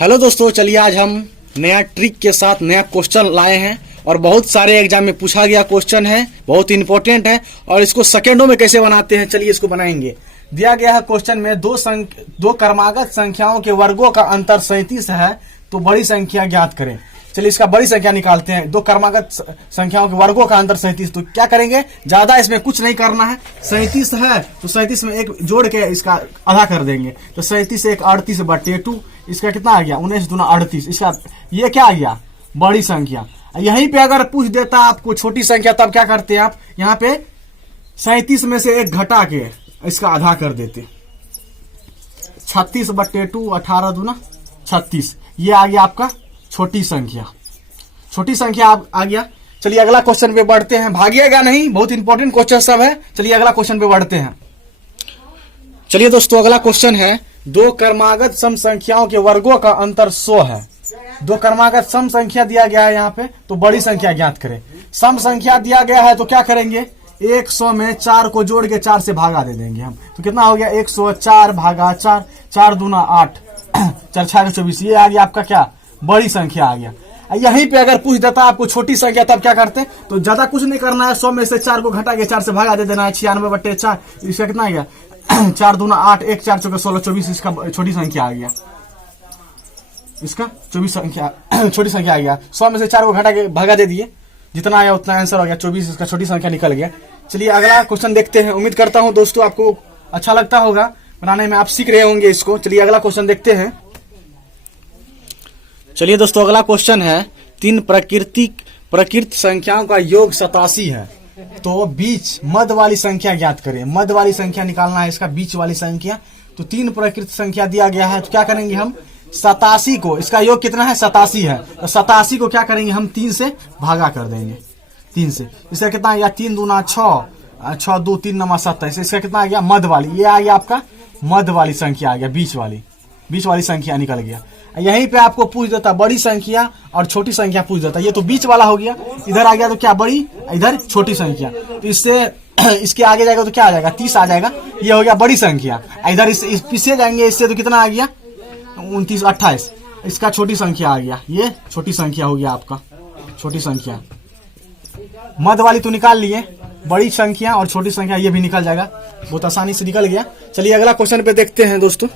Hello दोस्तों, चलिए आज हम नया ट्रिक के साथ नया क्वेश्चन लाए हैं और बहुत सारे एग्जाम में पूछा गया क्वेश्चन है, बहुत इंपॉर्टेंट है और इसको सेकेंडों में कैसे बनाते हैं चलिए इसको बनाएंगे। दिया गया है क्वेश्चन में दो क्रमागत संख्याओं के वर्गों का अंतर 37 है तो बड़ी संख्या ज्ञात करें। चलिए इसका बड़ी संख्या निकालते हैं। दो क्रमागत संख्याओं के वर्गों का अंतर 37, तो क्या करेंगे, ज्यादा इसमें कुछ नहीं करना है। 37 है तो 37 में एक जोड़ के इसका आधा कर देंगे, तो 37 एक 38/2, इसका कितना आ गया 19 दूना 38। इसका ये क्या आ गया, बड़ी संख्या। यहीं पे अगर पूछ देता आपको छोटी संख्या तब क्या करते आप, यहाँ पे 37 में से एक घटा के इसका आधा कर देते, 36/2, 18 दूना 36। ये आ गया आपका छोटी संख्या, छोटी संख्या आ गया। चलिए अगला क्वेश्चन पे बढ़ते हैं, भागिएगा नहीं, बहुत इंपॉर्टेंट क्वेश्चन सब है। चलिए अगला क्वेश्चन पे बढ़ते हैं। चलिए दोस्तों अगला क्वेश्चन है, दो क्रमागत सम संख्याओं के वर्गों का अंतर 100 है। दो क्रमागत सम संख्या दिया गया है यहाँ पे, तो बड़ी संख्या ज्ञात करें। सम संख्या दिया गया है तो क्या करेंगे, 100 में 4 को जोड़ के 4 से भागा दे देंगे हम, तो कितना हो गया 104 भागा 4, 4 दूना 8, 4 6 24। ये आ गया आपका क्या, बड़ी संख्या आ गया। यहीं पे अगर पूछ देता आपको छोटी संख्या तब क्या करते, तो ज्यादा कुछ नहीं करना है। 100 में से 4 को घटा के 4 से भागा दे देना है, 96/4। इसका कितना आ गया 4 दूना 8, 1 4 चौके 16 24। इसका छोटी संख्या आ गया, इसका 24 संख्या छोटी संख्या आ गया। 100 में से 4 को घटा के भागा दे दिए, जितना आया उतना आंसर हो गया 24। इसका छोटी संख्या निकल गया। चलिए अगला क्वेश्चन देखते हैं। उम्मीद करता हूं दोस्तों आपको अच्छा लगता होगा बनाने में, आप सीख रहे होंगे इसको। चलिए अगला क्वेश्चन देखते हैं। चलिए दोस्तों अगला क्वेश्चन है, 3 प्रकृत संख्याओं का योग 87 है तो बीच मध्य वाली संख्या ज्ञात करें। मध्य वाली संख्या निकालना है इसका, बीच वाली संख्या। तो 3 प्रकृत संख्या दिया गया है तो क्या करेंगे हम, 87 को, इसका योग कितना है 87 है, तो 87 को क्या करेंगे हम 3 से भागा कर देंगे, 3 से। इसका कितना आ गया 3 दूना 6, 6 2 3 9 27। इसका कितना आ गया मध्य वाली, ये आ गया आपका मध्य वाली संख्या आ गया, बीच वाली संख्या निकल गया। यहीं पे आपको पूछ देता बड़ी संख्या और छोटी संख्या पूछ देता, ये तो बीच वाला हो गया। इधर आ गया तो क्या बड़ी, इधर छोटी संख्या, तो इससे इसके आगे जाएगा तो क्या आ जाएगा 30 आ जाएगा, ये हो गया बड़ी संख्या। इधर इस पीछे जाएंगे इससे तो कितना आ गया 29 28। इसका छोटी संख्या आ गया, ये छोटी संख्या हो गया आपका, छोटी संख्या। मध्य वाली तो निकाल लिए, बड़ी संख्या और छोटी संख्या ये भी निकल जाएगा, बहुत आसानी से निकल गया। चलिए अगला क्वेश्चन पे देखते हैं दोस्तों।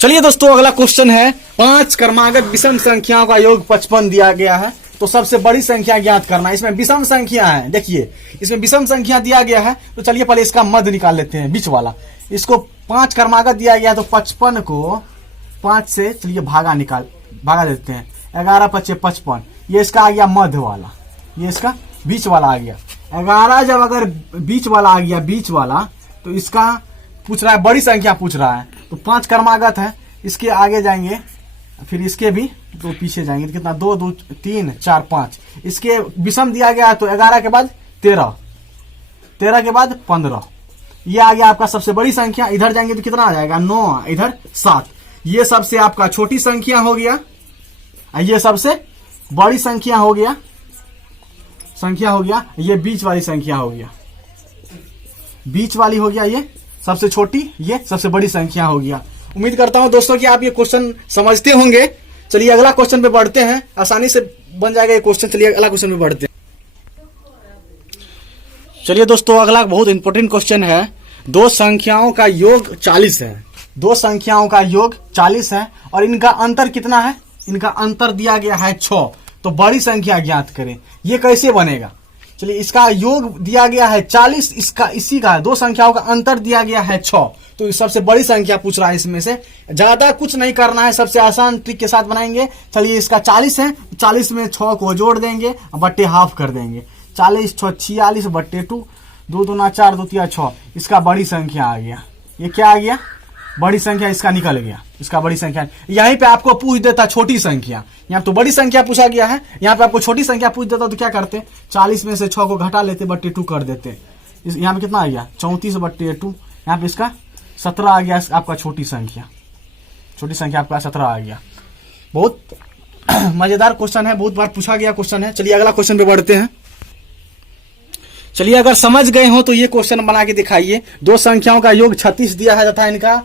चलिए दोस्तों अगला क्वेश्चन है, 5 क्रमागत विषम संख्याओं का योग 55 दिया गया है तो सबसे बड़ी संख्या ज्ञात करना। इसमें विषम संख्या है, देखिए इसमें विषम संख्या दिया गया है, तो चलिए पहले इसका मध्य निकाल लेते हैं, बीच वाला। इसको 5 क्रमागत दिया गया तो 55 को 5 से चलिए भागा देते हैं, 11 5 55। ये इसका आ गया मध्य वाला, ये इसका बीच वाला आ गया। 11 जब अगर बीच वाला आ गया, बीच वाला, तो इसका पूछ रहा है बड़ी संख्या पूछ रहा है, तो 5 क्रमागत है, इसके आगे जाएंगे फिर इसके भी दो पीछे जाएंगे, तो कितना 2 2 3 4 5। इसके विषम दिया गया है तो 11 के बाद 13, 13 के बाद 15। ये आ गया आपका सबसे बड़ी संख्या। इधर जाएंगे तो कितना आ जाएगा 9, इधर 7। ये सबसे आपका छोटी संख्या हो गया, ये सबसे बड़ी संख्या हो गया, ये बीच वाली संख्या हो गया, बीच वाली हो गया, ये सबसे छोटी, ये सबसे बड़ी संख्या हो गया। उम्मीद करता हूं दोस्तों कि आप ये क्वेश्चन समझते होंगे। चलिए अगला क्वेश्चन पे बढ़ते हैं, आसानी से बन जाएगा ये क्वेश्चन। चलिए अगला क्वेश्चन पे बढ़ते हैं। चलिए दोस्तों अगला बहुत इंपॉर्टेंट क्वेश्चन है, 2 संख्याओं का योग 40 है। 2 संख्याओं का योग 40 है और इनका अंतर कितना है, इनका अंतर दिया गया है 6, तो बड़ी संख्या ज्ञात करें। ये कैसे बनेगा, चलिए इसका योग दिया गया है 40, इसका इसी का 2 संख्याओं का अंतर दिया गया है 6, तो सबसे बड़ी संख्या पूछ रहा है। इसमें से ज्यादा कुछ नहीं करना है, सबसे आसान ट्रिक के साथ बनाएंगे। चलिए इसका 40 है, 40 में 6 को जोड़ देंगे, बट्टे हाफ कर देंगे, 40 6 46/2, 2 दूना 4 2 3 6। इसका बड़ी संख्या आ गया, ये क्या आ गया बड़ी संख्या, इसका निकल गया, इसका बड़ी संख्या। यहीं पे आपको पूछ देता छोटी संख्या, यहाँ तो बड़ी संख्या पूछा गया है, यहाँ पे आपको छोटी संख्या पूछ देता तो क्या करते, 40 में से 6 को घटा लेते, बट्टे 2 कर देते। यहाँ पे कितना आ गया 34/2, यहाँ पे इसका 17 आ गया आपका, छोटी संख्या आपका 17 आ गया। बहुत मजेदार क्वेश्चन है, बहुत बार पूछा गया क्वेश्चन है। चलिए अगला क्वेश्चन पे बढ़ते हैं। चलिए अगर समझ गए हो तो ये क्वेश्चन बना के दिखाइए। 2 संख्याओं का योग 36 दिया है तथा इनका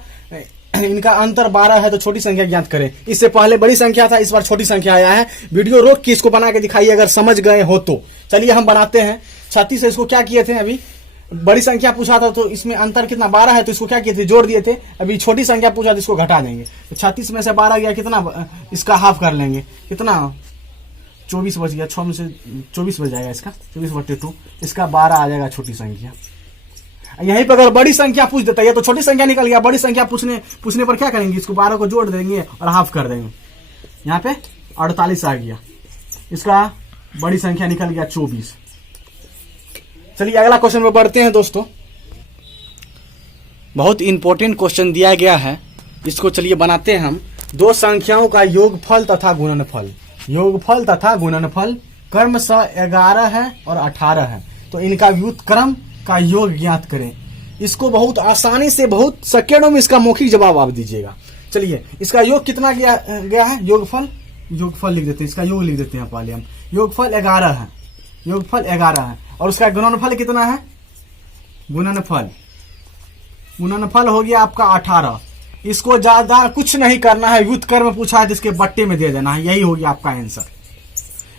इनका अंतर 12 है तो छोटी संख्या ज्ञात करें। इससे पहले बड़ी संख्या था, इस बार छोटी संख्या आया है। वीडियो रोक के इसको बना के दिखाइए अगर समझ गए हो तो। चलिए हम बनाते हैं। 36 से इसको क्या किए थे, अभी बड़ी संख्या पूछा था तो इसमें अंतर कितना 12 है तो इसको क्या किए थे, जोड़ दिए थे। अभी छोटी संख्या पूछा तो इसको घटा देंगे। तो 36 में से 12 गया कितना, इसका हाफ कर लेंगे, कितना 24 बच गया। 6 में से 24 बच जाएगा, इसका 24/2, इसका 12 आ जाएगा छोटी संख्या। यहीं पर अगर बड़ी संख्या पूछ देता है तो छोटी संख्या निकल गया। बड़ी संख्या पूछने पर क्या करेंगे, इसको 12 को जोड़ देंगे और हाफ कर देंगे। यहाँ पे 48 आ गया, इसका बड़ी संख्या निकल गया 24। चलिए अगला क्वेश्चन पे बढ़ते हैं दोस्तों। बहुत इंपॉर्टेंट क्वेश्चन दिया गया है, इसको चलिए बनाते हैं हम। दो संख्याओं का योगफल तथा गुणनफल, योगफल तथा गुणनफल क्रमशः 11 है और 18 है, तो इनका व्युत्क्रम का योग ज्ञात करें। इसको बहुत आसानी से, बहुत सेकेंडों में इसका मौखिक जवाब आप दीजिएगा। चलिए इसका योग कितना गया है, योगफल लिख देते हैं, इसका योग लिख देते हैं पहले हम। योगफल 11 है, योगफल 11 है और उसका गुणनफल कितना है, गुणनफल हो गया आपका 18। इसको ज्यादा कुछ नहीं करना है, व्युत्क्रम पूछा है तो इसके बट्टे में दे देना है, यही हो गया आपका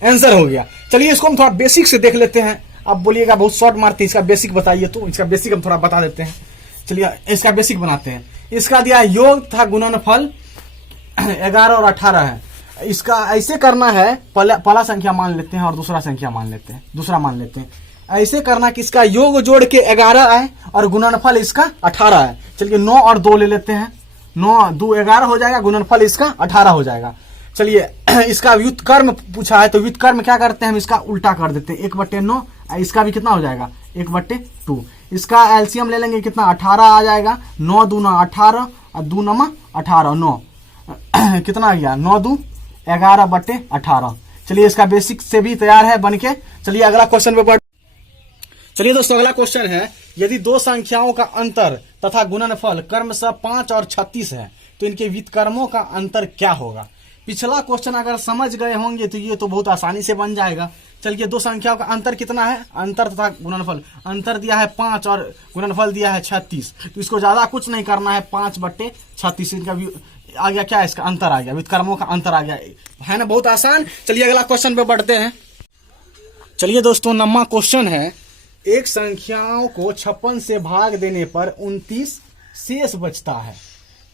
आंसर हो गया। चलिए इसको हम थोड़ा बेसिक से देख लेते हैं। आप बोलिएगा बहुत शॉर्ट मारते हैं, इसका बेसिक बताइए, तो इसका बेसिक हम थोड़ा बता देते हैं। चलिए इसका बेसिक बनाते हैं। इसका दिया योग तथा गुणनफल 11 और 18 है। इसका ऐसे करना है, पहला संख्या मान लेते हैं और दूसरा संख्या मान लेते हैं, दूसरा मान लेते हैं। ऐसे करना कि इसका योग जोड़ के 11 आए और गुणनफल इसका 18 है। चलिए 9 और 2 ले लेते हैं, 9 2 11 हो जाएगा, गुणनफल इसका 18 हो जाएगा। चलिए इसका व्युत्क्रम पूछा है तो व्युत्क्रम क्या करते हैं, हम इसका उल्टा कर देते हैं, 1/9। इसका भी कितना हो जाएगा, 1/2। इसका एलसीएम ले लेंगे, कितना 18 आ जाएगा। 9 दूना 18 और 2 नमा 18, 9 कितना आ गया, 9 2 11/18। चलिए इसका बेसिक से भी तैयार है बनके। चलिए अगला क्वेश्चन पे बढ़। चलिए दोस्तों अगला क्वेश्चन है, यदि दो संख्याओं का अंतर तथा गुणनफल क्रमशः 5 और 36 है तो इनके व्युत्क्रमों का अंतर क्या होगा। पिछला क्वेश्चन अगर समझ गए होंगे तो ये तो बहुत आसानी से बन जाएगा। चलिए दो संख्याओं का अंतर कितना है, अंतर तथा गुणनफल, अंतर दिया है 5 और गुणनफल दिया है 36, तो इसको ज्यादा कुछ नहीं करना है, 5/36 इनका आ गया, क्या इसका अंतर आ गया, व्युत्क्रमों का अंतर आ गया, है ना, बहुत आसान। चलिए अगला क्वेश्चन पे बढ़ते हैं। चलिए दोस्तों 9वां क्वेश्चन है, एक संख्याओं को 56 से भाग देने पर 29 शेष बचता है,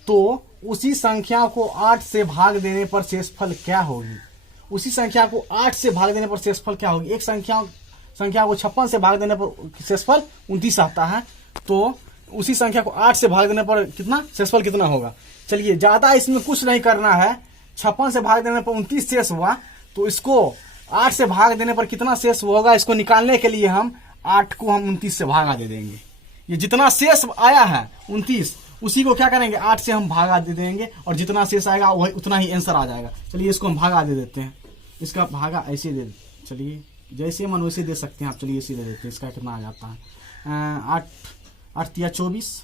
तो उसी संख्या को 8 से भाग देने पर शेषफल क्या होगी। उसी संख्या को 8 से भाग देने पर शेषफल क्या होगी। एक संख्या को 56 से भाग देने पर शेषफल 29 आता है, तो उसी संख्या को 8 से भाग देने पर कितना शेषफल कितना होगा। चलिए ज्यादा इसमें कुछ नहीं करना है, 56 से भाग देने पर 29 शेष हुआ, तो इसको 8 से भाग देने पर कितना शेष होगा, इसको निकालने के लिए हम 8 को हम 29 से भागा दे देंगे। ये जितना शेष आया है 29, उसी को क्या करेंगे 8 से हम भागा दे देंगे और जितना शेष आएगा वही उतना ही आंसर आ जाएगा। चलिए इसको हम भागा दे देते हैं, इसका भागा ऐसे दे, चलिए जैसे मन वैसे दे सकते हैं आप। चलिए इसे दे देते हैं, इसका कितना आ जाता है 8 तिया 24,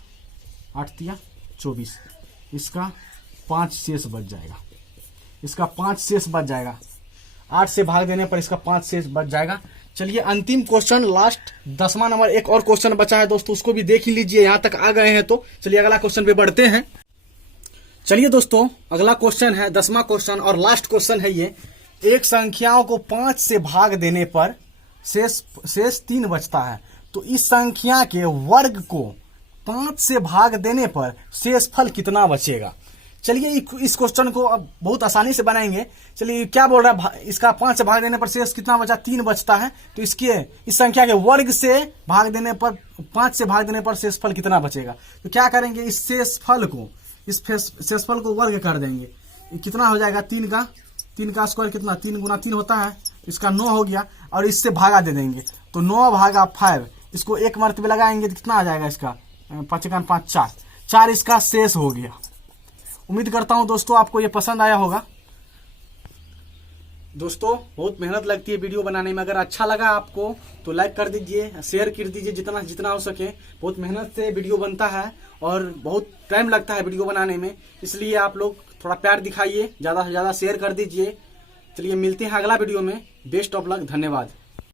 8 तिया 24, इसका 5 शेष बच जाएगा, इसका 5 शेष बच जाएगा। 8 से भाग देने पर इसका 5 शेष बच जाएगा। चलिए अंतिम क्वेश्चन, लास्ट 10वां नंबर, एक और क्वेश्चन बचा है दोस्तों, उसको भी देख ही लीजिए, यहां तक आ गए हैं तो। चलिए अगला क्वेश्चन पे बढ़ते हैं। चलिए दोस्तों अगला क्वेश्चन है 10वां क्वेश्चन और लास्ट क्वेश्चन है ये, एक संख्याओं को 5 से भाग देने पर शेष 3 बचता है, तो इस संख्या के वर्ग को 5 से भाग देने पर शेषफल कितना बचेगा। चलिए इस क्वेश्चन को अब बहुत आसानी से बनाएंगे। चलिए क्या बोल रहा है, इसका 5 से भाग देने पर शेष कितना बचा, 3 बचता है, तो इस संख्या के वर्ग से भाग देने पर 5 से भाग देने पर शेषफल कितना बचेगा। तो क्या करेंगे, इस शेषफल को, इस शेषफल को वर्ग कर देंगे, कितना हो जाएगा 3 का स्क्वायर कितना, 3 गुना 3 होता है, इसका 9 हो गया और इससे भागा दे देंगे, तो 9 भागा 5, इसको एक मर्तबे लगाएंगे तो कितना आ जाएगा, इसका 5 का 5 4 इसका शेष हो गया। उम्मीद करता हूं दोस्तों आपको ये पसंद आया होगा। दोस्तों बहुत मेहनत लगती है वीडियो बनाने में, अगर अच्छा लगा आपको तो लाइक कर दीजिए, शेयर कर दीजिए जितना हो सके। बहुत मेहनत से वीडियो बनता है और बहुत टाइम लगता है वीडियो बनाने में, इसलिए आप लोग थोड़ा प्यार दिखाइए, ज़्यादा से ज़्यादा शेयर कर दीजिए। चलिए मिलते हैं अगला वीडियो में, बेस्ट ऑफ लक, धन्यवाद।